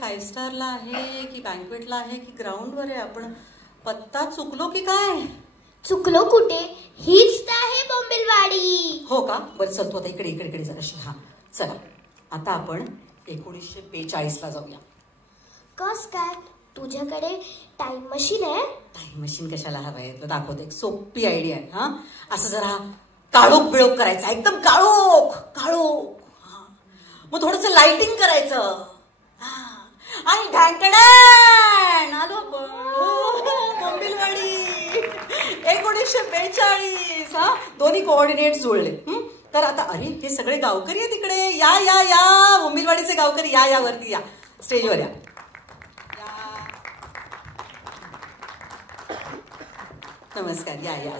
Five स्टारला आहे की बँक्वेटला आहे की ग्राउंडवर आहे? आपण पत्ता चुकलो की काय? चुकलो कुठे, हीच तर आहे बोंबिलवाडी. हो का? बरं चल तू आता इकडे इकडे इकडे जराशी. हा चला आता आपण 1942ला जाऊया. कस काय? तुझ्याकडे टाइम मशीन आहे? टाइम मशीन कशाला हवंय? तुला दाखवते, एक सोपी आयडिया आहे. हा असं जरा काळोख बिळोख करायचा, एकदम काळोख काळोख. मग थोडस लाइटिंग करायचं आणि ढांटण आलो बोंबिलवाडी 1942. हा दोन्ही कोऑर्डिनेट जुळले. तर आता अरे हे सगळे गावकरी आहेत तिकडे. या या या बोंबिलवाडीचे गावकरी या, या वरती या, स्टेजवर या. नमस्कार, या या.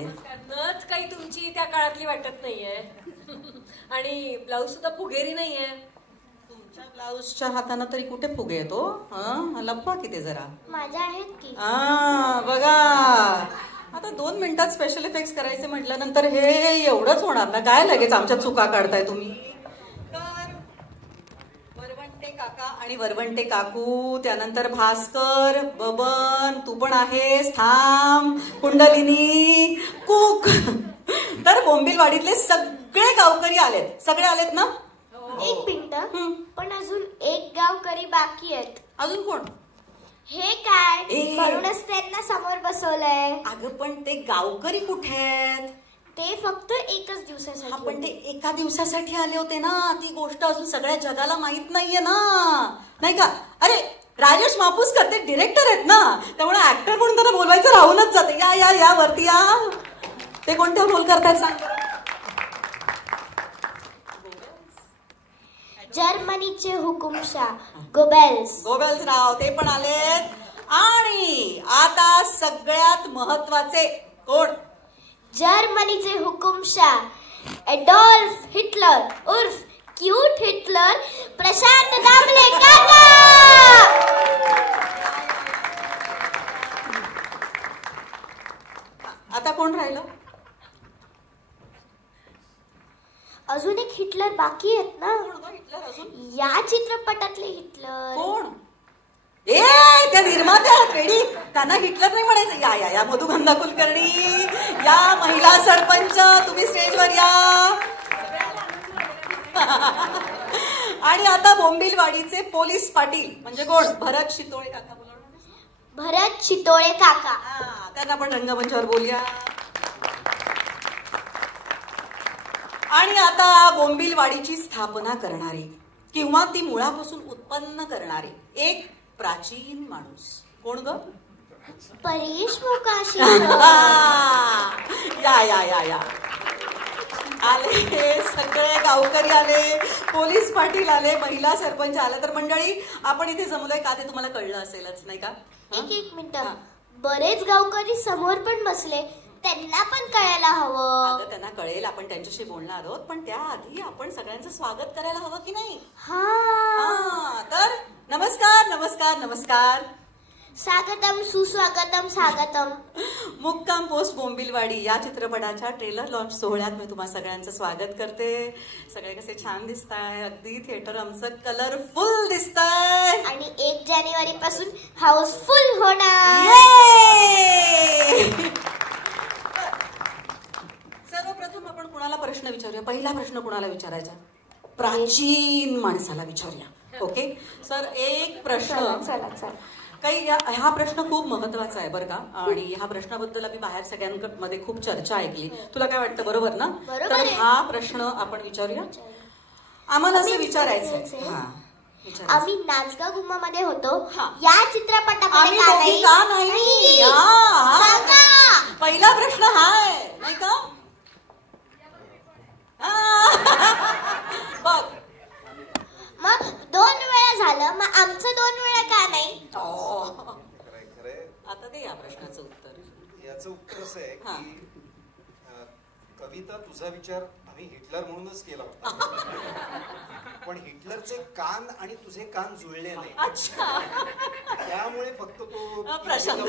नथ काही तुमची त्या काळातली वाटत नाहीये आणि ब्लाऊज सुद्धा फुगेरी नाहीये. तुमच्या ब्लाऊजच्या हाताने तरी कुठे फुगे येतो? लपवा की ते जरा. माझ्या आहेत की. बघा आता 2 मिनिटात स्पेशल इफेक्ट्स करायचे म्हटल्यानंतर हे एवढंच होणार ना? काय लगेच आमच्या चुका काढताय तुम्ही? वरवंटे काका आणि वरवंटे काकू, त्यानंतर भास्कर, बबन, तू पण आहेस, थांब, कुंडलिनी, कुक. तर बोंबिलवाडीतले सगळे गावकरी आलेत. सगळे आलेत ना? एक मिनिट, पण अजून एक गावकरी बाकी आहेत. अजून कोण? हे काय? म्हणूनच त्यांना समोर बसवलंय. अगं पण ते गावकरी कुठे आहेत? ते फक्त एकच दिवसासाठी. पण ते एका दिवसासाठी आले होते ना. ती गोष्ट अजून सगळ्या जगाला माहित नाहीये ना, नाही का? अरे राजेश मापूसकर ते डिरेक्टर आहेत ना, त्यामुळे ऍक्टर म्हणून त्यांना बोलवायचं राहूनच जाते. या या या वरती या. ते कोणत्या रोल करतायत सांग? जर्मनीचे हुकुमशाह गोबेल्स. गोबेल्स राव ते पण आलेत. आणि आता सगळ्यात महत्वाचे कोण? जर्मनीचे हुकुमशाह एडॉल्फ हिटलर उर्फ क्यूट हिटलर, प्रशांत दामले काका. आता कोण राहिलं? अजून एक हिटलर बाकी आहेत ना. हिटलर अजून? या चित्रपटातले हिटलर. कोण? ए त्या निर्मात्या रेडी, त्यांना हिटलर नाही म्हणायचं. या या या मधुगंधा कुलकर्णी, या महिला सरपंच, तुम्ही स्टेजवर या. आणि आता बोंबिलवाडीचे पोलीस पाटील म्हणजे कोण? भरत शितोळे काका. भरत शितोळे काका. त्यांना पण रंगमंचावर बोलूया. आणि आता बोंबिलवाडीची स्थापना करणारे किंवा ती मुळापासून उत्पन्न करणारे एक प्राचीन माणूस. कोण ग? परेश मोकाशी. या या या या आले, सगळे गावकरी आले, पोलीस पाटील आले, महिला सरपंच आले. तर मंडळी आपण इथे जमलोय का ते तुम्हाला कळलं असेलच नाही का? एक मिनिट, बरेच गावकरी समोर पण बसले, त्यांना पण कळायला हवं. अगं त्यांना कळेल, आपण त्यांच्याशी बोलणार आहोत, पण त्याआधी आपण सगळ्यांचं स्वागत करायला हवं की नाही? हा. तर नमस्कार नमस्कार नमस्कार. स्वागतम सुस्वागतम स्वागतम. मुक्काम पोस्ट बोंबिलवाडी या चित्रपटाच्या ट्रेलर लॉन्च सोहळ्यात मी तुम्हा सगळ्यांचं स्वागत करते. सगळे कसे छान दिसताय, अगदी थिएटर आमचं कलरफुल दिसतंय. आणि 1 जानेवारी पासून हाऊसफुल होणार. सर्वप्रथम आपण कुणाला प्रश्न विचारूया? पहिला प्रश्न कुणाला विचारायचा? प्राचीन माणसाला विचारूया. ओके सर, एक प्रश्न काही हा प्रश्न खूप महत्वाचा आहे बरं का, आणि ह्या प्रश्नाबद्दल आम्ही बाहेर सगळ्यांमध्ये खूप चर्चा ऐकली. तुला काय वाटतं? बरोबर ना? तर हा प्रश्न आपण विचारूया. आम्हाला असं विचारायचं, आम्ही नाचगा गुम्मा मध्ये होतो, या चित्रपटामध्ये का नाही? पहिला प्रश्न हा आहे नाही का? बघ मग 2 वेळा झालं, मग आमचं 2 वेळा का नाही? आता दे या प्रश्नाचं उत्तर. याचं उत्तर असं आहे की कविता, तुझा विचार आम्ही हिटलर म्हणूनच केला होता, पण हिटलरचे कान आणि तुझे कान जुळले नाही. अच्छा, त्यामुळे फक्त तो प्रशांत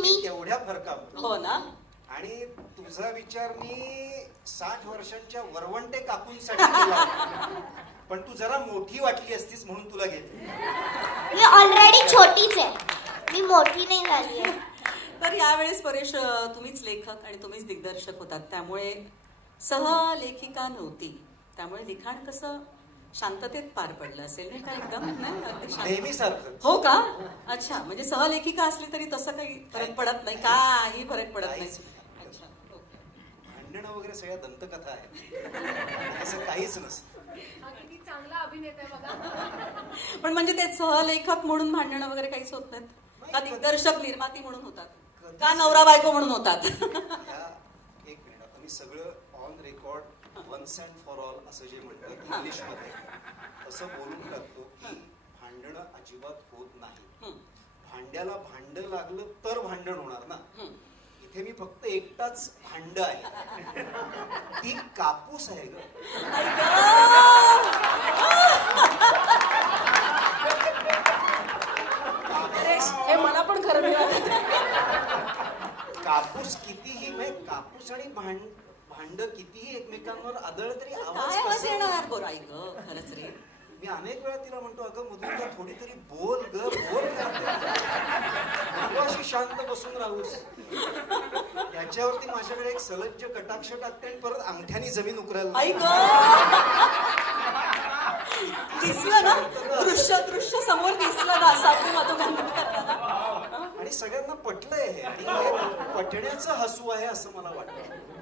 मी तेवढ्या फरकावर. हो ना. आणि तुझा विचार मी 60 वर्षांच्या वरवंटे काकूंसाठी केला, पण तू जरा मोठी वाटली असतीस म्हणून तुला घेतली. मी ऑलरेडी छोटीच आहे, मी मोठी नाही झाली आहे. तर यावेळेस परेश तुम्हीच लेखक आणि तुम्हीच दिग्दर्शक होतात, त्यामुळे सहलेखिका नव्हती, त्यामुळे लिखाण कसं शांततेत पार पडलं असेल नाही का? एकदम नाही अगदी शांत. नेहमीसारखं. हो का? अच्छा, म्हणजे सहलेखिका असली तरी तसं काही फरक पडत नाही, काही फरक पडत नाही. अच्छा, ओके. भांडणं वगैरे सगळ्या दंतकथा आहेत, असं काहीच नसतं. किती चांगला अभिनेता आहे बघा. पण म्हणजे ते सहलेखक म्हणून भांडणं वगैरे काहीच होत नाहीत का? दिग्दर्शक निर्माती म्हणून होतात का? नवरा बायको म्हणून होतात? एक मिनिट, आता मी सगळं on record once and for all असं जे म्हणतात इंग्लिशमध्ये, असं बोलून टाकतो की भांडणं अजिबात होत नाही. भांड्याला भांड लागलं तर भांडण होणार ना. इथे मी फक्त एकटाच भांड आहे, ती कापूस आहे ग. हे मला पण खरं मिळालं. कापूस कितीही म्हणजे कापूस आणि भांड कितीही एकमेकांवर आदळ तरी आवाज काय कसा येणार बरं? आई ग, खरंच रे. मी अनेक वेळा तिला म्हणतो, अगं मधुरा थोडी तरी बोल ग, बोल. अशी शांत बसून राहूस. याच्यावरती माझ्याकडे एक सलज्ज कटाक्ष टाकते आणि परत अंगठ्यानी जमीन उकरायला. आई ग, दिसलं ना दृश्य समोर दिसलं ना सासू मधुगंध करताना. आणि सगळ्यांना पटलंय हे, आणि हे पटण्याचं हसू आहे असं मला वाटतं.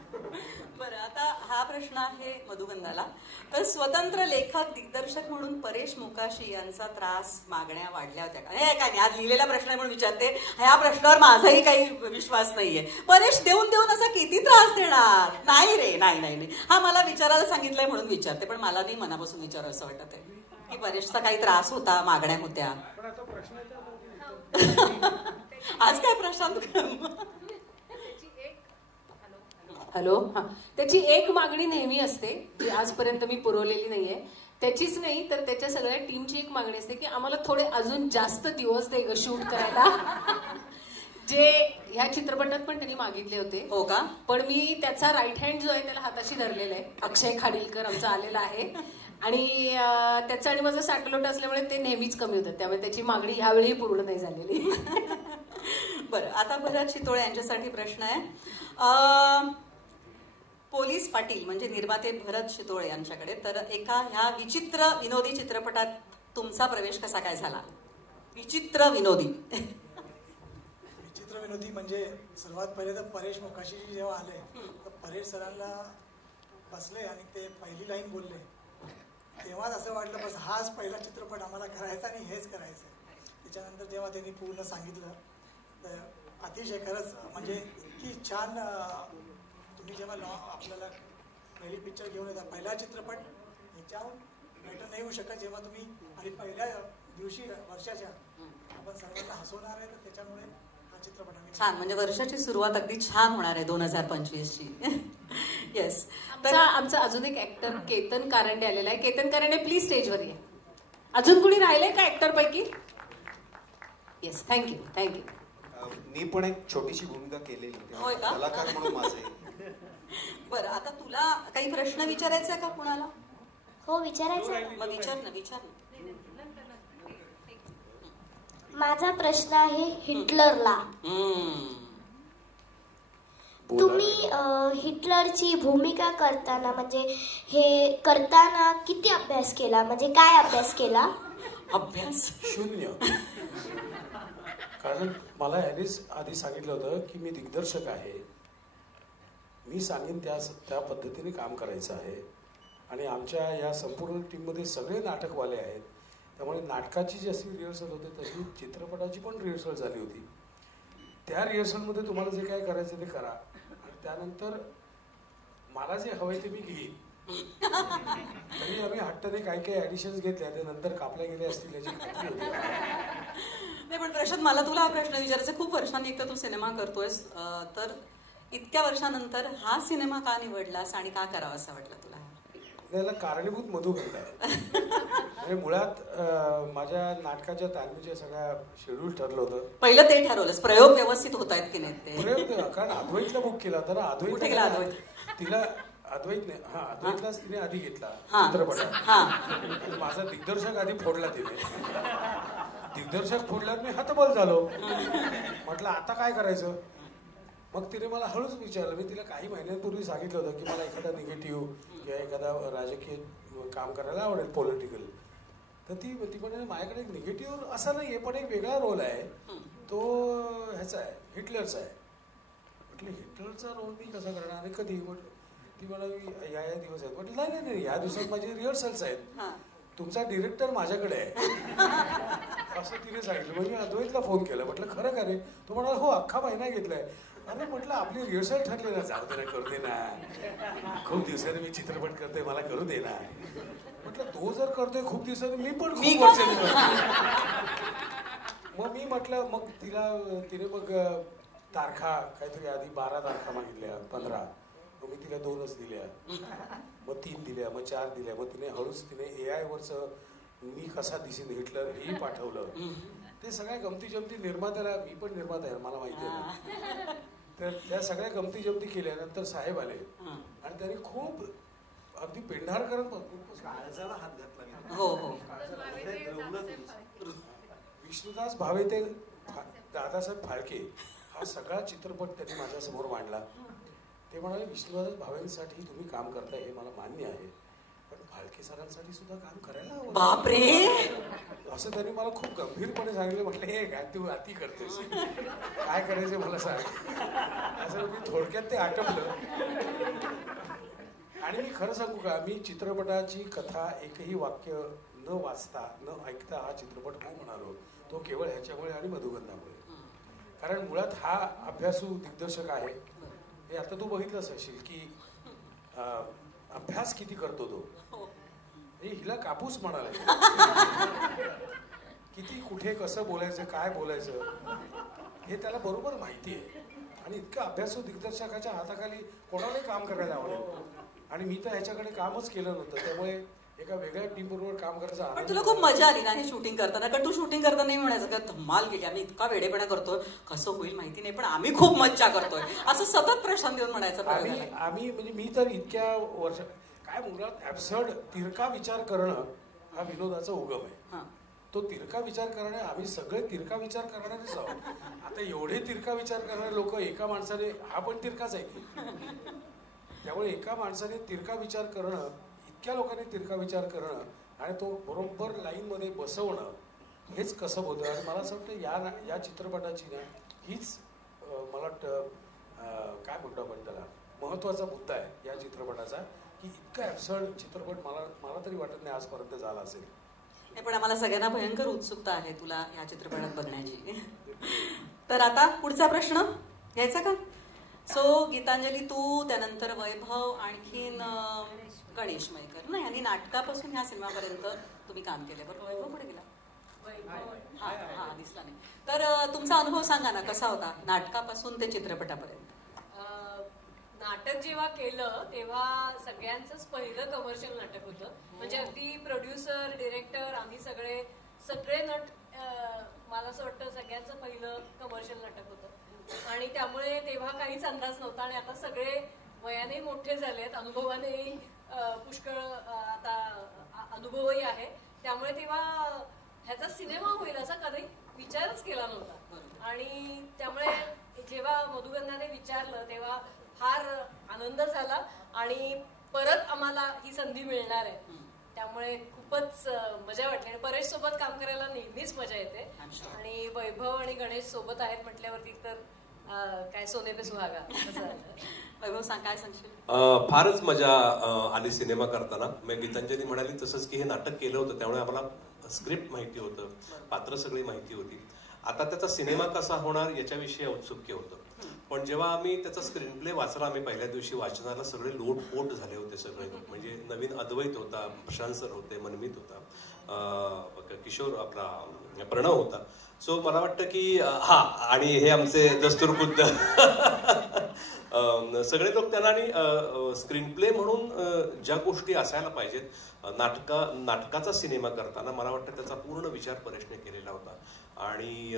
बरं, आता हा प्रश्न आहे मधुगंधाला. तर स्वतंत्र लेखक दिग्दर्शक म्हणून परेश मोकाशी यांचा त्रास, मागण्या वाढल्या होत्या का? हे काय नाही, आज लिहिलेला प्रश्न आहे म्हणून विचारते. ह्या प्रश्नावर माझाही काही विश्वास नाहीये. परेश देऊन देऊन असा किती त्रास देणार? नाही रे, नाही नाही नाही. हा मला विचारायला सांगितलंय म्हणून विचारते, पण मला नाही मनापासून विचारावं असं वाटत आहे की परेशचा काही त्रास होता, मागण्या होत्या. आज काय प्रशांत? हॅलो. हा, त्याची एक मागणी नेहमी असते जी आजपर्यंत मी पुरवलेली नाहीये. त्याचीच नाही तर त्याच्या सगळ्या टीमची एक मागणी असते की आम्हाला थोडे अजून जास्त दिवस दे ग शूट करायला. जे ह्या चित्रपटात पण त्यांनी मागितले होते. हो का? पण मी त्याचा राईट हँड जो आहे त्याला हाताशी धरलेला आहे. अक्षय खाडीलकर आमचा आलेला आहे आणि त्याचं आणि माझं साटलोट असल्यामुळे ते नेहमीच कमी होतात, त्यामुळे त्याची मागणी ह्यावेळी पूर्ण नाही झालेली. बरं, आता भरत शितोळे यांच्यासाठी प्रश्न आहे. पोलीस पाटील म्हणजे निर्माते भरत शितोळे यांच्याकडे. तर एका ह्या विचित्र विनोदी चित्रपटात तुमचा प्रवेश कसा काय झाला? विचित्र विनोदी. विचित्र विनोदी म्हणजे सर्वात पहिले तर परेश मोकाशीजी जेव्हा आले तर परेश सरांना बसले आणि ते पहिली लाईन बोलले, तेव्हाच असं वाटलं बस हाच पहिला चित्रपट आम्हाला करायचा आणि हेच करायचं. त्याच्यानंतर जेव्हा त्यांनी पूर्ण सांगितलं तर अतिशय खरंच म्हणजे इतकी छान. तुम्ही जेव्हा आपल्याला पहिली पिक्चर घेऊन येता, पहिला चित्रपट ह्याच्याहून बेटर नाही होऊ शकत जेव्हा तुम्ही आणि पहिल्या दिवशी वर्षाच्या आपण सर्वांना हसवणार आहे, तर त्याच्यामुळे हा चित्रपट आम्ही छान. म्हणजे वर्षाची सुरुवात अगदी छान होणार आहे 2025ची. येस. आमचा अजून एक ऍक्टर केतन कारंडे आलेला आहे. केतन कारंडे प्लीज स्टेजवर ये. अजून कुणी राहिलंय का ऍक्टर पैकी? Yes, thank you. मी पण एक छोटीशी भूमिका केलेली होय का? कलाकार म्हणून माझे. बरं, आता तुला काही प्रश्न विचारायचा का कुणाला? हो, विचारायचं. मग विचार ना. माझा प्रश्न आहे हिटलरला. तुम्ही हिटलरची भूमिका करताना म्हणजे हे करताना किती अभ्यास केला, म्हणजे काय अभ्यास केला? अभ्यास 0. कारण मला ह्यानेच आधी सांगितलं होतं की मी दिग्दर्शक आहे, मी सांगेन त्या पद्धतीने काम करायचं आहे. आणि आमच्या या संपूर्ण टीममध्ये सगळे नाटकवाले आहेत, त्यामुळे नाटकाची जशी रिहर्सल होते तशी चित्रपटाची पण रिहर्सल झाली होती. त्या रिहर्सलमध्ये तुम्हाला जे काय करायचं ते करा आणि त्यानंतर मला जे हवंय ते मी घेईन. तरी आम्ही हट्टाने काही ऍडिशन्स घेतल्या, ते नंतर कापल्या गेल्या असतील याची खात्री होती. नाही, पण प्रशांत मला तुला हा प्रश्न विचारायचा. खूप वर्षांनी एकदा तू सिनेमा करतोयस, तर इतक्या वर्षानंतर हा सिनेमा का निवडलास आणि का करावा असं वाटलं तुला? त्याला कारणीभूत मधुगंध आहे. म्हणजे मुळात माझ्या नाटकाच्या तालमीच्या सगळ्या शेड्यूल ठरलं होतं. पहिलं ते ठरवलंस, प्रयोग व्यवस्थित होत आहेत की नाही ते. कारण अद्वैतला बुक केला होता ना. कुठे गेला अद्वैत? तिला अद्वैतलाच तिने आधी घेतला हा. चित्रपटात. हा. आणि माझा दिग्दर्शक आधी फोडला तिने. दिग्दर्शक फोडल्यावर मी हतबल झालो. म्हटलं आता काय करायचं. मग तिने मला हळूच विचारलं. मी तिला काही महिन्यांपूर्वी सांगितलं होतं की मला एखादा निगेटिव्ह किंवा एखादा राजकीय काम करायला आवडेल, पॉलिटिकल. तर ती म्हणजे माझ्याकडे एक निगेटिव्ह असा नाही आहे, पण एक वेगळा रोल आहे. तो ह्याचा आहे, हिटलरचा आहे. म्हटलं हिटलरचा रोल मी कसा करणार आणि कधी. म्हटलं ती मला या दिवस आहेत. म्हटलं नाही नाही, या दिवसात माझे रिहर्सल्स आहेत, तुमचा डिरेक्टर माझ्याकडे आहे असं तिने सांगितलं. म्हणजे अद्वैतला फोन केला. म्हटलं खरं का रे. तो म्हणाला हो, अख्खा महिना घेतलाय. अरे म्हटलं आपली रिहर्सल ठरली ना, जाऊ दे ना, करू दे ना, खूप दिवसांनी मी चित्रपट करतोय, मला करू दे ना. म्हटलं तो जर करतोय खूप दिवसांनी, मी पण खूप वर्षांनी करतोय. मग मी म्हटलं, मग तिने मग तारखा काहीतरी आधी 12 तारखा मागितल्या, 15. मग मी तिला 2च दिल्या, मग 3 दिल्या, मग 4 दिल्या. मग तिने हळूच AI वरचं मी कसा दिसेन हिटलर हेही पाठवलं. ते सगळ्या गमती जमती निर्मात्याला, मी पण निर्माता आहे मला माहिती आहे. तर त्या सगळ्या गमती जमती केल्यानंतर साहेब आले आणि त्यांनी खूप अगदी पेंढारकरांना काळजाला हात घातला. हो हो. विष्णुदास भावे ते दादासाहेब फाळके हा सगळा चित्रपट त्यांनी माझ्यासमोर मांडला. ते म्हणाले विष्णुदास भावेंसाठी तुम्ही काम करताय हे मला मान्य आहे, पण फाळके सरांसाठी सुद्धा काम करायला हवं. बापरे. असं त्यांनी मला खूप गंभीरपणे सांगितलं. म्हटलं हे काय तू अति करतेस, काय करायचं मला सांग. असं मी थोडक्यात ते आटपलं. आणि मी खरं सांगू का, मी चित्रपटाची कथा एकही वाक्य न वाचता न ऐकता हा चित्रपट हो म्हणालो, तो केवळ ह्याच्यामुळे आणि मधुगंधामुळे. कारण मुळात हा अभ्यासू दिग्दर्शक आहे. हे आता तू बघितलंच असेल की अभ्यास किती करतो तो. हिला कापूस म्हणाला, किती कुठे कसं बोलायचं, काय बोलायचं हे त्याला बरोबर माहिती आहे. आणि इतकं अभ्यासू दिग्दर्शकाच्या हाताखाली कोणालाही काम करायला आवडेल. आणि मी तर ह्याच्याकडे कामच केलं नव्हतं, त्यामुळे एका वेगळ्या टीम बरोबर काम करायचा. पण तुला खूप मजा आली ना हे शूटिंग करताना. कारण तू शूटिंग करताना नाही म्हणायचं का धमाल केली, आम्ही इतका वेडेपणा करतोय, कसं होईल माहिती नाही, पण आम्ही खूप मज्जा करतोय, असं सतत प्रश्न देऊन म्हणायचं. आम्ही म्हणजे मी तर इतक्या वर्ष काय मुळात ऍब्सर्ड तिरका विचार करणं हा विनोदाचा उगम आहे. तो तिरका विचार करणे, आम्ही सगळे तिरका विचार करणारेच आहोत. आता एवढे तिरका विचार करणारे लोक एका माणसाने, हा पण तिरकाच आहे की, त्यामुळे एका माणसाने तिरका विचार करणं, इतक्या लोकांनी तिरका विचार करणं आणि तो बरोबर लाईनमध्ये बसवणं, हेच कसं होतं. आणि मला असं वाटतं या चित्रपटाची ना हीच मला वाटतं काय म्हणतो आपण त्याला, महत्वाचा मुद्दा आहे या चित्रपटाचा, की इतका ॲब्सर्ड चित्रपट मला तरी वाटत नाही आजपर्यंत झाला असेल. पण आम्हाला सगळ्यांना भयंकर उत्सुकता आहे तुला या चित्रपटात बघण्याची. तर आता पुढचा प्रश्न घ्यायचा का. सो गीतांजली तू, त्यानंतर वैभव, आणखीन गणेश मयेकर ना, यांनी नाटकापासून ह्या सिनेमापर्यंत तुम्ही काम केलंय बरोबर. वैभव पुढे गेला. हा दिसला नाही. तर तुमचा अनुभव सांगा ना, कसा होता नाटकापासून ते चित्रपटापर्यंत. नाटक जेव्हा केलं तेव्हा सगळ्यांचंच पहिलं कमर्शियल नाटक होतं. म्हणजे अगदी प्रोड्युसर, डिरेक्टर, आम्ही सगळे नट, मला असं वाटतं सगळ्यांचं पहिलं कमर्शियल नाटक होतं. आणि त्यामुळे तेव्हा काहीच अंदाज नव्हता. आणि आता सगळे वयाने मोठे झालेत, अनुभवाने पुष्कळ आता अनुभवही आहे. त्यामुळे तेव्हा ह्याचा सिनेमा होईल असा कधी विचारच केला नव्हता. आणि त्यामुळे जेव्हा मधुगंधाने विचारलं तेव्हा फार आनंद झाला. आणि परत आम्हाला ही संधी मिळणार आहे, त्यामुळे खूपच मजा वाटली. आणि परेश सोबत काम करायला नेहमीच मजा येते. आणि वैभव आणि गणेश सोबत आहेत म्हटल्यावरती तर काय सोने पे सुहागा. वैभव सांग, काय सांगशील. फारच मजा आली सिनेमा करताना. मी गीतांजली म्हणाली तसंच की हे नाटक केलं होतं, त्यामुळे आम्हाला स्क्रिप्ट माहिती होतं, पात्र सगळी माहिती होती. आता त्याचा सिनेमा कसा होणार याच्याविषयी औत्सुक्य होतं. पण जेव्हा आम्ही त्याचा स्क्रीन प्ले वाचला, आम्ही पहिल्या दिवशी वाचनाला सगळे लोटपोट झाले होते सगळे. म्हणजे नवीन अद्वैत होता, प्रशांत सर होते, मनमित होता, किशोर आपला प्रणव होता. सो मला वाटतं की आणि हे आमचे दस्तूरखुद्द सगळे लोक त्यांना. आणि स्क्रीन प्ले म्हणून ज्या गोष्टी असायला पाहिजेत नाटकाचा सिनेमा करताना, मला वाटतं त्याचा पूर्ण विचार परेशने केलेला होता. आणि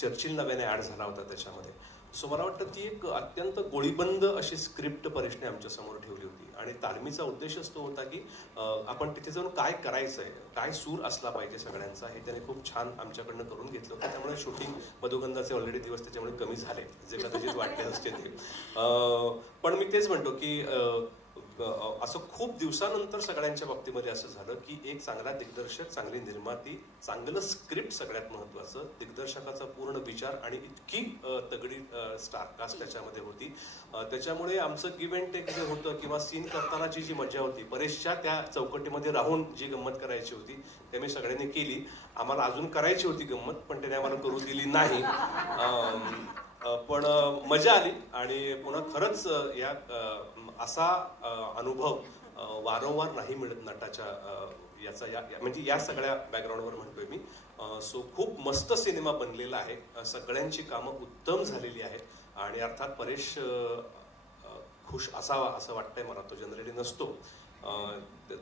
चर्चिल नव्याने ऍड झाला होता त्याच्यामध्ये. सो मला वाटतं ती एक अत्यंत गोळीबंद अशी स्क्रिप्ट परेशने आमच्या समोर ठेवली होती. आणि तालमीचा उद्देशच तो होता की आपण तिथे जाऊन काय करायचंय, काय सूर असला पाहिजे सगळ्यांचा, हे त्याने खूप छान आमच्याकडनं करून घेतलं होतं. त्यामुळे शूटिंग मधुगंधाचे ऑलरेडी दिवस त्याच्यामुळे कमी झाले, जे कदाचित वाटले असते ते. पण मी तेच म्हणतो की असं खूप दिवसानंतर सगळ्यांच्या बाबतीमध्ये असं झालं की एक चांगला दिग्दर्शक, चांगली निर्माती, चांगलं स्क्रिप्ट सगळ्यात महत्वाचं, दिग्दर्शकाचा पूर्ण विचार आणि इतकी तगडी स्टारकास्ट त्याच्यामध्ये होती. त्याच्यामुळे आमचं गिव्ह अँड टेक जे होतं किंवा सीन करतानाची जी मजा होती, परेशच्या त्या चौकटीमध्ये राहून जी गंमत करायची होती ते मी सगळ्यांनी केली. आम्हाला अजून करायची होती गंमत, पण त्याने आम्हाला करू दिली नाही. पण मजा आली आणि पुन्हा खरंच या असा अनुभव वारंवार नाही मिळत नटाच्या याचा, म्हणजे या सगळ्या बॅकग्राऊंडवर म्हणतोय मी. सो खूप मस्त सिनेमा बनलेला आहे, सगळ्यांची कामं उत्तम झालेली आहेत आणि अर्थात परेश खुश असावा असं वाटतंय मला. तो जनरली नसतो,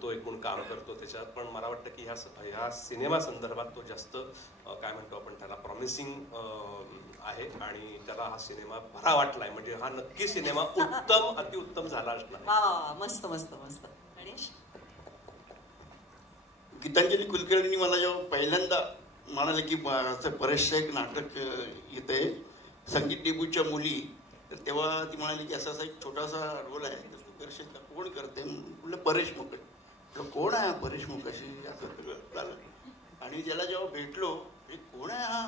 तो एकूण काम करतो त्याच्यात, पण मला वाटतं की ह्या सिनेमा संदर्भात तो जास्त काय म्हणतो आपण त्याला प्रॉमिसिंग आहे आणि त्याला हा सिनेमा बरा वाटलाय. म्हणजे हा नक्की सिनेमा उत्तम, अतिउत्तम झाला असणार. वा वा वा, मस्त मस्त मस्त. गणेश, गीतांजली कुलकर्णी मला जेव्हा पहिल्यांदा म्हणाले की असं परेशचं एक नाटक येतंय संगीत डेब्यूच्या मुली, तर तेव्हा ती म्हणाली की असा एक छोटासा रोल आहे, तर तू करशील का? कोण करते? म्हटलं परेश मोकाशी. म्हटलं कोण आहे परेश मोकाशी? असं झालं. आणि त्याला जेव्हा भेटलो, कोण आहे हा,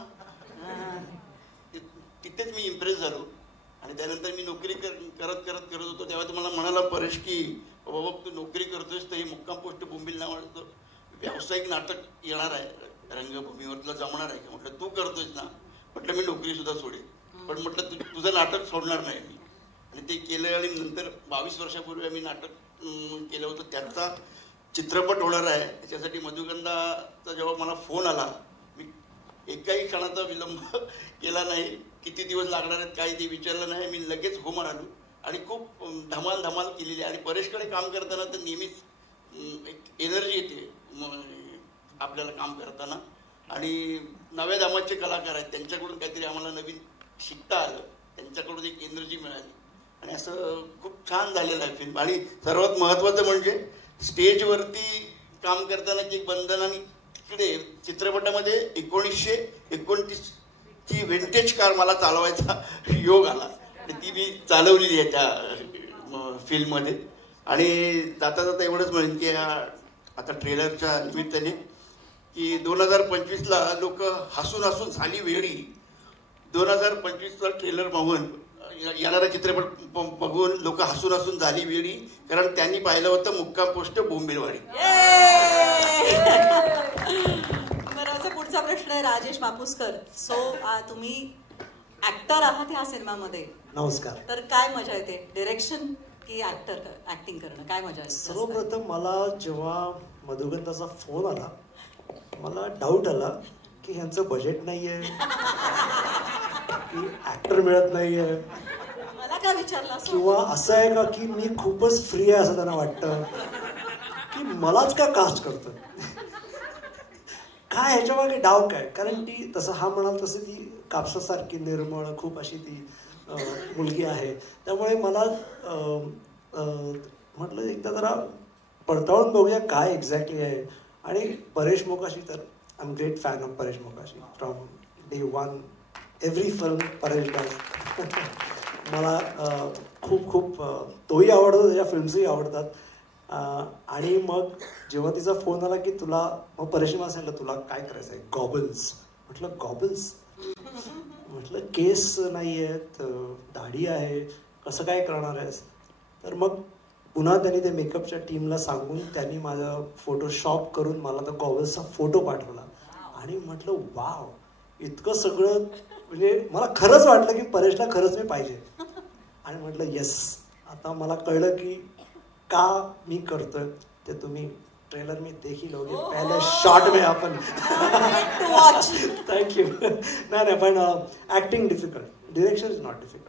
तिथेच मी इम्प्रेस झालो. आणि त्यानंतर मी नोकरी करत होतो तेव्हा तो मला म्हणाला परेश की बाबा तू नोकरी करतोयस तर हे मुक्काम पोस्ट बोंबील नावाचं व्यावसायिक नाटक येणार आहे रंगभूमीवर, तुला जमणार आहे का? म्हटलं तू करतोयस ना? म्हटलं मी नोकरी सुद्धा सोडेल, पण म्हटलं तुझं नाटक सोडणार नाही मी. आणि ते केलं आणि नंतर 22 वर्षापूर्वी आम्ही नाटक केलं होतं, त्याचा चित्रपट होणार आहे. त्याच्यासाठी मधुगंधाचा जेव्हा मला फोन आला, मी एकाही क्षणाचा विलंब केला नाही. किती दिवस लागणार आहेत काही ते विचारलं नाही, मी लगेच हो म्हणालो आणि खूप धमाल केलेली. आणि परेशकडे काम करताना तर नेहमीच एक एनर्जी येते आपल्याला काम करताना. आणि नव्या दामाचे कलाकार आहेत, त्यांच्याकडून काहीतरी आम्हाला नवीन शिकता आलं, त्यांच्याकडून एक एनर्जी मिळाली आणि असं खूप छान झालेलं आहे फिल्म. आणि सर्वात महत्त्वाचं म्हणजे स्टेजवरती काम करताना एक बंधन आणि तिकडे चित्रपटामध्ये 1929 ची विंटेज कार मला चालवायचा योग आला आणि ती मी चालवलेली आहे त्या फिल्ममध्ये. आणि जाता जाता एवढंच म्हणेन की आता ट्रेलरच्या निमित्ताने की 2025ला लोक हसून झाली वेळी. 2025चा ट्रेलर बघून, येणारा चित्रपट बघून लोक हसून झाली वेळी, कारण त्यांनी पाहिलं होतं मुक्काम पोस्ट बोंबिलवाडी. बरं, पुढचा प्रश्न आहे राजेश मापुसकर. सो तुम्ही ऍक्टर आहात ह्या सिनेमामध्ये. नमस्कार. तर काय मजा येते, डिरेक्शन की ऍक्टिंग करणं, काय मजा येते? सर्वप्रथम मला जेव्हा मधुगंधाचा फोन आला, मला डाऊट आला की ह्यांचं बजेट नाहीये की ऍक्टर मिळत नाहीये, मला काय विचारलं किंवा असं आहे का की मी खूपच फ्री आहे असं त्यांना वाटतं की मलाच का कास्ट करतोय, काय ह्याच्या मागे डाव काय. कारण ती तसं हा म्हणाल तशी ती कापसासारखी निर्मळ खूप अशी ती मुलगी आहे. त्यामुळे मला म्हटलं एकदा जरा पडताळून बघूया काय एक्झॅक्टली आहे. आणि परेश मोकाशी, तर I am great fan of Paresh Mokashi from day one. Every film Paresh does. मला खूप तोही आवडतो, त्याच्या फिल्म्सही आवडतात. आणि मग जेव्हा तिचा फोन आला की तुला, मग परेश मला सांगितलं तुला काय करायचं आहे, गॉबल्स. म्हटलं गॉबल्स? म्हटलं केस नाही आहेत, दाढी आहे, कसं काय करणार आहेस? तर मग पुन्हा त्यांनी त्या मेकअपच्या टीमला सांगून त्यांनी माझा फोटोशॉप करून मला तो गॉगल्सचा फोटो पाठवला. आणि म्हटलं वाव, इतकं सगळं, म्हणजे मला खरंच वाटलं की परेशला खरंच मी पाहिजे. आणि म्हटलं येस, आता मला कळलं की का मी करतोय ते तुम्ही ट्रेलर में देख ही लोगे पहले शॉट में आपण. थँक्यू. नाही पण acting difficult, direction is not difficult.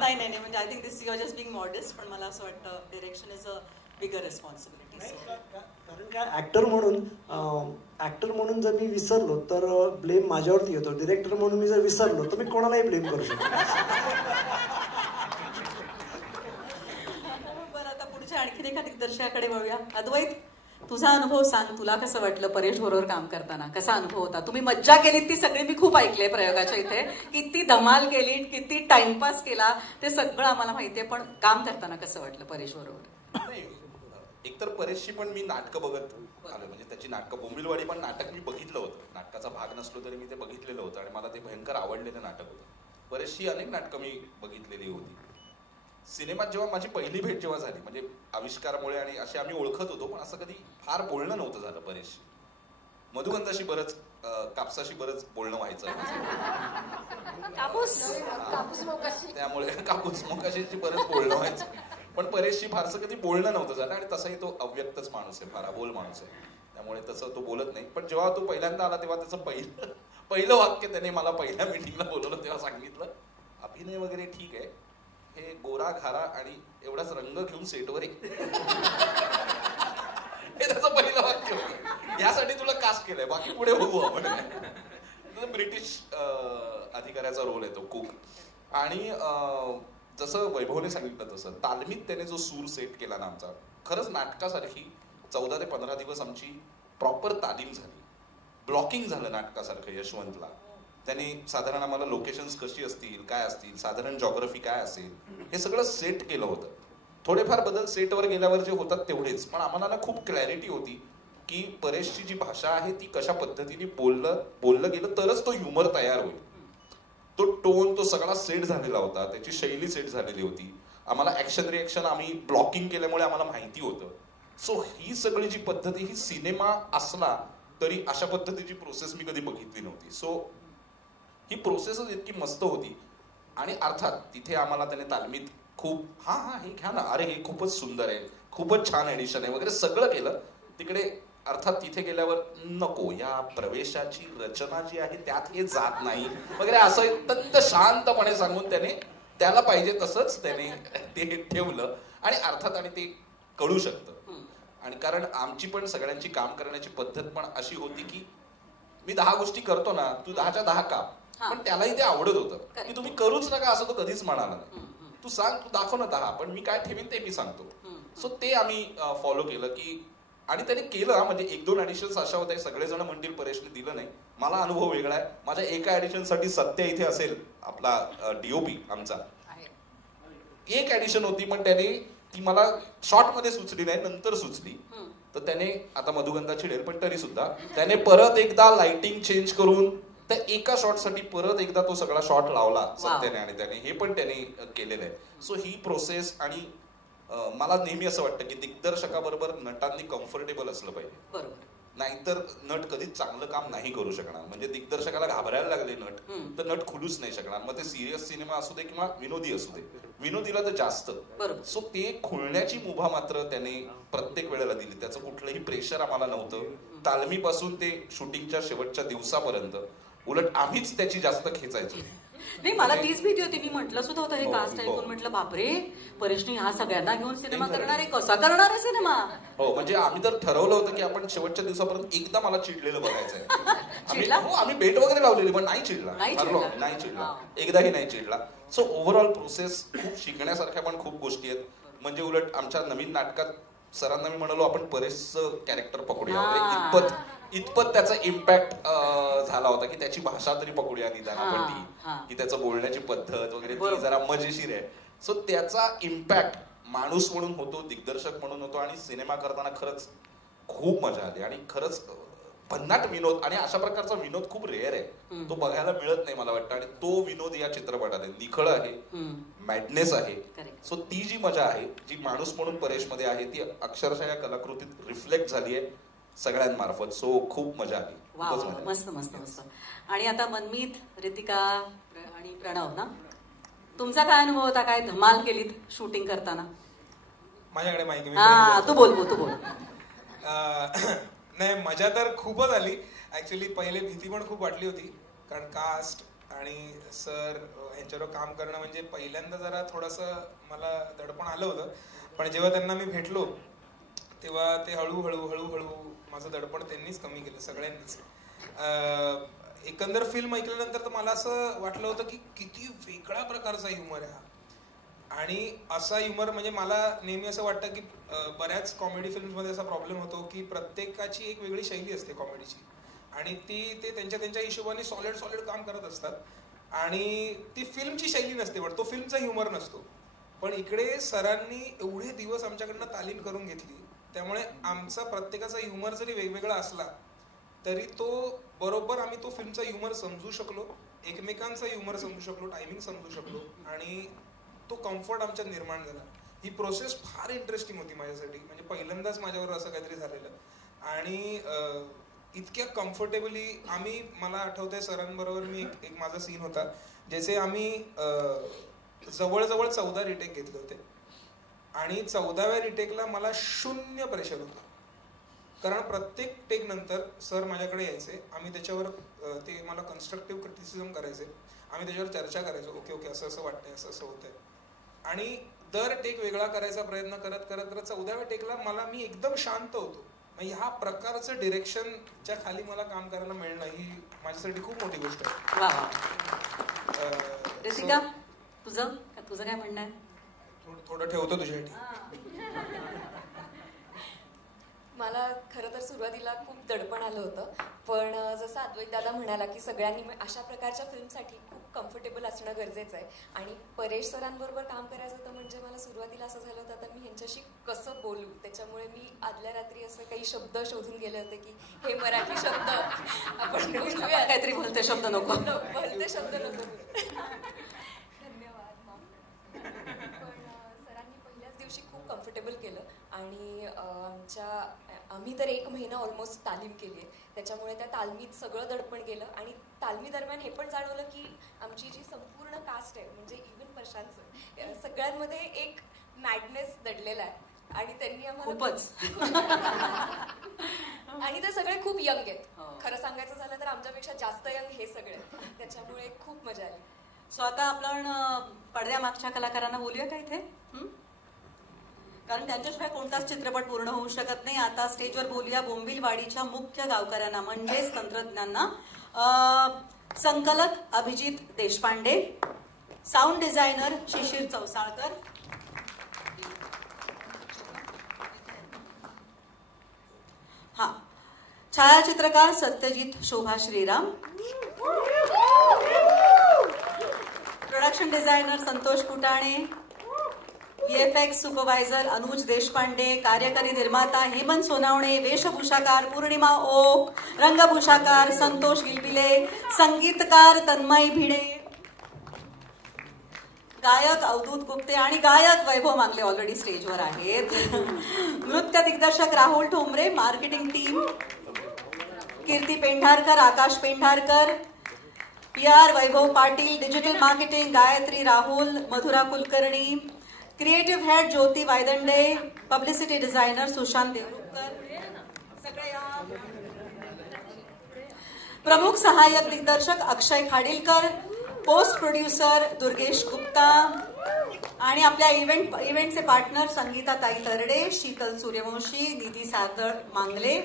नाही म्हणजे I think this you are just being modest, पण मला असं वाटतं direction is a bigger responsibility. कारण काय ऍक्टर म्हणून जर मी विसरलो तर ब्लेम माझ्यावरती येतो. डिरेक्टर म्हणून मी जर विसरलो तर मी कोणालाही ब्लेम करू शकतो. माहितीये का दिग्दर्शकाकडे वळूया. अद्वैत, तुझा अनुभव सांग. तुला कसं वाटलं परेश बरोबर काम करताना? कसा अनुभव होता? तुम्ही मज्जा केलीत ती सगळी मी खूप ऐकले प्रयोगाच्या इथे. किती धमाल केली, किती टाइमपास केला, ते सगळं आम्हाला माहितीये. पण काम करताना कसं वाटलं परेश बरोबर? एकतर परेशची पण मी नाटकं बघत आलो, म्हणजे त्याची नाटकं, बोंबिलवाडी पण नाटक मी बघितलं होतं. नाटकाचा भाग नसलो तरी मी ते बघितलेलं होतं आणि मला ते भयंकर आवडलेलं नाटक होतं. परेशची अनेक नाटकं मी बघितलेली होती. सिनेमात जेव्हा माझी पहिली भेट जेव्हा झाली, म्हणजे आविष्कारामुळे आणि असे आम्ही ओळखत होतो, पण असं कधी फार बोलणं नव्हतं झालं परेशशी. मधुगंधाशी बरंच, कापसाशी बरंच बोलणं व्हायचं, त्यामुळे कापूस मोकाशीची बरंच बोलणं व्हायचं, पण परेशशी फारसं कधी बोलणं नव्हतं झालं. आणि तसाही तो अव्यक्तच माणूस आहे, फार अबोल माणूस आहे, त्यामुळे तसं तो बोलत नाही. पण जेव्हा तो पहिल्यांदा आला तेव्हा त्याचं पहिलं वाक्य त्याने मला पहिल्या मीटिंगला बोलवलं तेव्हा सांगितलं, अभिनय वगैरे ठीक आहे, हे गोरा घारा आणि एवढाच रंग घेऊन सेटवर हे त्याचं पहिलं वाक्य होतं. यासाठी तुला कास्ट केलंय, बाकी पुढे बघू आपण. ब्रिटिश अधिकाऱ्याचा रोल आहे तो, कुक. आणि जसं वैभवने सांगितलं तसं तालमीत त्याने जो सूर सेट केला ना आमचा, खरंच नाटकासारखी 14 ते 15 दिवस आमची प्रॉपर तालीम झाली. ब्लॉकिंग झालं नाटकासारखं यशवंतला. त्याने साधारण आम्हाला लोकेशन्स कशी असतील, काय असतील, साधारण जॉग्रफी काय असेल, हे सगळं सेट केलं होतं. थोडेफार बदल सेटवर गेल्यावर जे होतात तेवढेच, पण आम्हाला ना खूप क्लॅरिटी होती की परेशची जी भाषा आहे ती कशा पद्धतीने बोललं गेलं तरच तो ह्युमर तयार होईल. तो टोन, तो सगळा सेट झालेला होता, त्याची शैली सेट झालेली होती. आम्हाला ऍक्शन रिएक्शन आम्ही ब्लॉकिंग केल्यामुळे आम्हाला माहिती होतं. सो ही सगळी जी पद्धती, ही सिनेमा असला तरी अशा पद्धतीची प्रोसेस मी कधी बघितली नव्हती. सो ही प्रोसेसच इतकी मस्त होती. आणि अर्थात तिथे आम्हाला त्याने तालमीत खूप हे घ्या ना, अरे हे खूपच सुंदर आहे, खूपच छान एडिशन आहे वगैरे सगळं केलं. तिकडे अर्थात तिथे गेल्यावर नको, या प्रवेशाची रचना जी आहे त्यात हे जात नाही वगैरे असं अत्यंत शांतपणे सांगून त्याला पाहिजे तसंच त्याने ते ठेवलं. आणि अर्थात आणि ते कळू शकतं. आणि कारण आमची पण सगळ्यांची काम करण्याची पद्धत पण अशी होती की मी 10 गोष्टी करतो ना, तू 10च्या 10 काम, पण त्यालाही ते आवडत होतं की तुम्ही करूच नका असं तो कधीच म्हणाला नाही. तू सांग, तू दाखव ना 10, पण मी काय ठेवीन ते मी सांगतो. सो ते आम्ही फॉलो केलं की, आणि त्याने केलं. म्हणजे 1-2 ऍडिशन्स अशा होत्या, सगळेजण म्हणतील परेशने दिलं नाही, मला अनुभव वेगळा आहे. माझ्या एका ऍडिशन साठी सत्य इथे असेल, आपला डीओपी आमचा, एक ऍडिशन होती पण त्याने ती मला शॉर्ट मध्ये सुचली नाही, नंतर सुचली. तर त्याने, आता मधुगंधा चिडेल पण तरी सुद्धा त्याने परत एकदा लाइटिंग चेंज करून त्या एका शॉट साठी परत एकदा तो सगळा शॉट लावला सत्याने, आणि त्याने हे पण त्याने केलेलं आहे. सो ही प्रोसेस. आणि मला नेहमी असं वाटतं की दिग्दर्शकाबरोबर नटांनी कम्फर्टेबल असलं पाहिजे, बरोबर, नाहीतर नट कधीच चांगलं काम नाही करू शकणार. म्हणजे दिग्दर्शकाला घाबरायला लागले नट, तर नट खुलूच नाही शकणार. मग ते सिरियस सिनेमा असू दे किंवा विनोदी असू दे, विनोदीला तर जास्त. सो ते खुलण्याची मुभा मात्र त्याने प्रत्येक वेळेला दिली. त्याचं कुठलंही प्रेशर आम्हाला नव्हतं, तालमीपासून ते शूटिंगच्या शेवटच्या दिवसापर्यंत. उलट आम्हीच त्याची जास्त खेचायचो. नाही, मला तीच भीती होती. मी म्हटलं सुद्धा होतं हे कास्ट ऐकून, म्हटलं बापरे, परेशने ह्या सगळ्यांना घेऊन सिनेमा करणार आहे, कसा करणार आहे सिनेमा. हो, म्हणजे आम्ही तर ठरवलं होतं की आपण शेवटच्या दिवसापर्यंत एकदा मला चिडलेलं बघायचंय. आम्ही बेट वगैरे लावलेली, पण नाही चिडला, एकदाही नाही चिडला. सो ओव्हरऑल प्रोसेस खूप शिकण्यासारख्या पण खूप गोष्टी आहेत. म्हणजे उलट आमच्या नवीन नाटकात सरांना मी म्हणालो आपण परेशचं कॅरेक्टर पकडूया, इतपत त्याचा इम्पॅक्ट झाला होता की त्याची भाषा तरी पकडूया निदान आपण ती, की त्याचं बोलण्याची पद्धत वगैरे ती जरा मजेशीर आहे. सो त्याचा इम्पॅक्ट माणूस म्हणून होतो, दिग्दर्शक म्हणून होतो. आणि सिनेमा करताना खरंच खूप मजा आली. आणि खरंच भन्नाट विनोद, आणि अशा प्रकारचा विनोद खूप रेअर आहे, तो बघायला मिळत नाही मला वाटतं. आणि तो विनोद या चित्रपटात आहे, निखळ आहे, मॅडनेस आहे. सो ती जी मजा आहे, जी माणूस म्हणून परेशमध्ये आहे, ती अक्षरशः या कलाकृतीत रिफ्लेक्ट झाली आहे सगळ्यांमार्फत. सो खूप मजा आली. मस्त मस्त मस्त. आणि आता मनमीत, रितिका आणि प्रणव ना, तुमचा काय अनुभव होता? काय धमाल केलीत शूटिंग करताना? माझ्याकडे माहिती, तू बोल. नाही, मजा तर खूपच आली. ऍक्च्युली पहिले भीती पण खूप वाटली होती, कारण कास्ट आणि सर यांच्यावर काम करणं म्हणजे पहिल्यांदा जरा थोडंसं मला दडपण आलं होतं. पण जेव्हा त्यांना मी भेटलो तेव्हा ते हळूहळू माझं दडपण त्यांनीच कमी केलं, सगळ्यांनीच. एकंदर फिल्म ऐकल्यानंतर तर मला असं वाटलं होतं की किती वेगळा प्रकारचा ह्युमर आहे हा. आणि असा ह्युमर म्हणजे मला नेहमी असं वाटतं की बऱ्याच कॉमेडी फिल्ममध्ये असा प्रॉब्लेम होतो की प्रत्येकाची एक वेगळी शैली असते कॉमेडीची आणि ते त्यांच्या हिशोबाने सॉलिड काम करत असतात आणि ती फिल्मची शैली नसते पण तो फिल्मचा ह्युमर नसतो. पण इकडे सरांनी एवढे दिवस आमच्याकडनं तालीम करून घेतली त्यामुळे आमचा प्रत्येकाचा ह्युमर जरी वेगवेगळा असला तरी तो बरोबर आम्ही तो फिल्मचा ह्युमर समजू शकलो, एकमेकांचा ह्युमर समजू शकलो, टायमिंग समजू शकलो आणि तो कम्फर्ट आमच्यात निर्माण झाला. ही प्रोसेस फार इंटरेस्टिंग होती माझ्यासाठी, म्हणजे पहिल्यांदाच माझ्यावर असं काहीतरी झालेलं आणि इतक्या कम्फर्टेबली आम्ही, मला आठवतंय सरांबरोबर मी एक माझा सीन होता ज्याचे आम्ही जवळजवळ 14 रिटेक घेतले होते आणि 14व्या रिटेकला मला 0 प्रेशर होतं कारण प्रत्येक टेक नंतर सर माझ्याकडे यायचे, आम्ही त्याच्यावर ते मला कन्स्ट्रक्टिव्ह क्रिटिसिझम करायचे, आम्ही त्याच्यावर चर्चा करायचो, ओके असं वाटतंय, असं होतंय आणि दर टेक वेगळा करायचा प्रयत्न करत 14व्या टेकला मी एकदम शांत होतो. ह्या प्रकारचं डिरेक्शनच्या खाली मला काम करायला मिळणं ही माझ्यासाठी खूप मोठी गोष्ट आहे. रसिका, तुझं काय म्हणणं आहे? थोडं ठेवतो तुझ्यासाठी. मला खरं तर सुरुवातीला खूप दडपण आलं होतं पण जसं अद्वैत दादा म्हणाला की सगळ्यांनी अशा प्रकारच्या फिल्मसाठी खूप कम्फर्टेबल असणं गरजेचं आहे आणि परेश सरांबरोबर काम करायचं होतं म्हणजे मला सुरुवातीला असं झालं होतं आता मी ह्यांच्याशी कसं बोलू, त्याच्यामुळे मी आदल्या रात्री असं काही शब्द शोधून गेले होते की हे मराठी शब्द आपण काहीतरी भलते शब्द नको धन्यवाद पण सरांनी पहिल्याच दिवशी खूप कम्फर्टेबल केलं आणि आम्ही तर 1 महिना ऑलमोस्ट तालीम केली आहे त्याच्यामुळे त्या तालमीत सगळं दडपण गेलं आणि तालमी दरम्यान हे पण जाणवलं की आमची जी संपूर्ण कास्ट आहे म्हणजे इव्हन प्रशांतचं सगळ्यांमध्ये एक मॅडनेस दडलेला आहे आणि त्यांनी आम्हाला खूपच आणि ते सगळे खूप यंग आहेत. खरं सांगायचं झालं तर आमच्यापेक्षा जास्त यंग हे सगळे, त्याच्यामुळे खूप मजा आली. सो आता आपण पडद्यामागच्या कलाकारांना बोलूया का इथे, कारण त्यांच्याशिवाय कोणताच चित्रपट पूर्ण होऊ शकत नाही. आता स्टेजवर बोलूया बोंबिलवाडीच्या मुख्य गावकऱ्यांना म्हणजेच तंत्रज्ञांना. संकलक अभिजित देशपांडे, साऊंड डिझायनर शिशिर चौसाळकर, छायाचित्रकार सत्यजित शोभा श्रीराम, प्रोडक्शन डिझायनर संतोष फुटाणे, VFX सुपरवायझर अनुज देशपांडे, कार्यकारी निर्माता हेमंत सोनावणे, वेशभूषाकार पूर्णिमा ओक, रंगभूषाकार संतोष गिलबिले, संगीतकार तन्मय भिडे, गायक अवधूत गुप्ते आणि गायक वैभव मांगले ऑलरेडी स्टेजवर आहेत. नृत्य दिग्दर्शक Rahul Thombre, marketing team Kirti Pendharkar, Akash Pendharkar, PR Vaibhav Patil, digital marketing Gayatri Rahul, Madhura Kulkarni, creative head Jyoti Waydande, publicity designer Sushant Devrukhkar, प्रमुख सहाय्यक दिग्दर्शक अक्षय खाडीलकर, पोस्ट प्रोड्युसर दुर्गेश गुप्ता आणि आपल्या इव्हेंटचे पार्टनर संगीता ताई तरडे, शीतल सूर्यवंशी, निधी सादळ मांगले.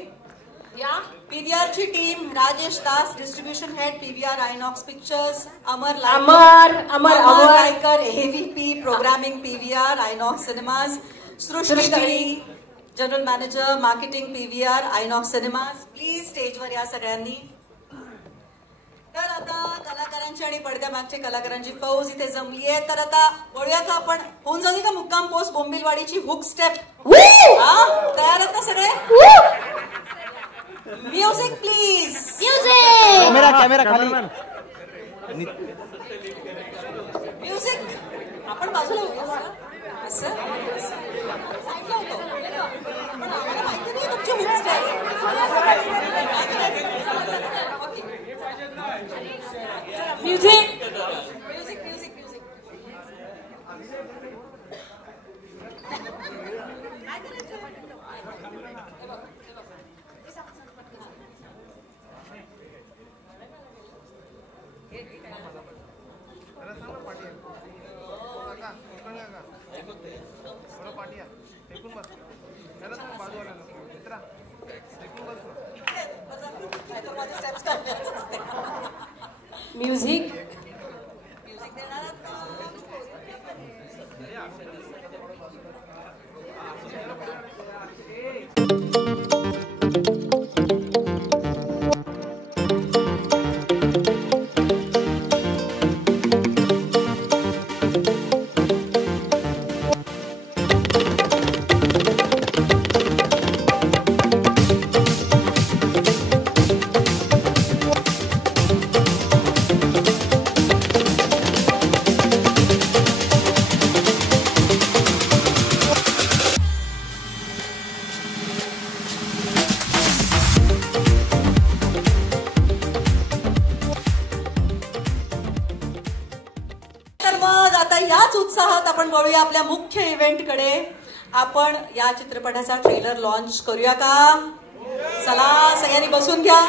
PVRची team Rajesh Das, distribution head PVR INOX pictures, Amar Laykar AVP programming PVR INOX cinemas, Srishti Dali general manager marketing PVR INOX cinemas. Please स्टेजवर या सगळ्यांनी. तर आता कलाकारांची आणि पडद्यामागच्या कलाकारांची फौज इथे जमली आहे. तर आता बोलूया का आपण, होऊन जाऊ का मुक्काम पोस्ट बोंबिलवाडीची हुक स्टेप? तयार आहेत ना सगळे? Music please. कॅमेरा खाली. म्युझिक आपण बाजूला होऊया असं साईडला होतो पण आम्हाला माहिती नाही तुमची हुक स्टेप. म्युझिक म्युझिक याच उत्साहात आपण वळूया आपल्या मुख्य इव्हेंटकडे. आपण या चित्रपटाचा ट्रेलर लॉन्च करूया का? चला सगळ्यांनी बसून घ्या.